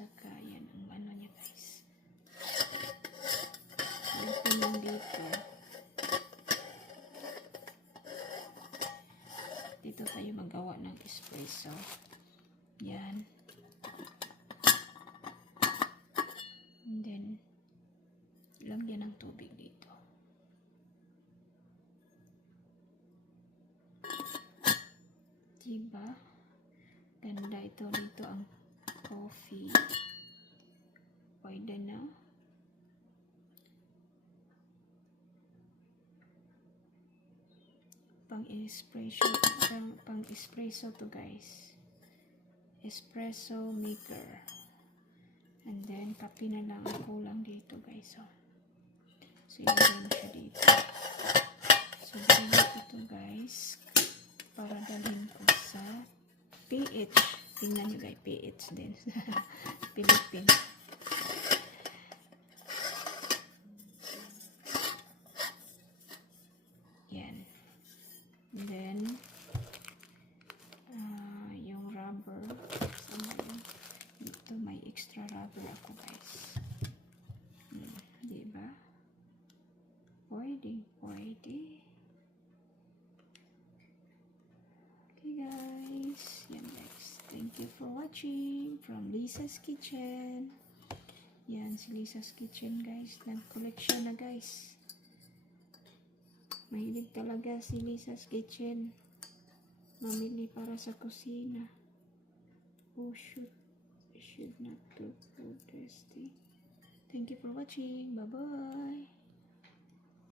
saka yan ang ano niya guys. Yung pinang dito. Dito tayo magawa ng espresso. Yan. And then, lagyan ng tubig dito. Diba? Ganda ito dito ang coffee. Pwede na. Pang espresso to guys. Espresso maker. And then, kape na lang ang kulang dito guys. So ilagay mo siya dito. So, dito ito guys. Para dalhin ko sa PH. Tingnan nyo guys, PH din. Philippines. Yan. And then, yung rubber. Dito may extra rubber ako guys. Diba? Pwede. Okay guys. Yan guys. Thank you for watching from Lisa's Kitchen. Yan si Lisa's Kitchen guys. Nag-collection na guys. Mahilig talaga si Lisa's Kitchen. Mamili para sa kusina. Oh shoot. I should not do food testing. Thank you for watching. Bye-bye.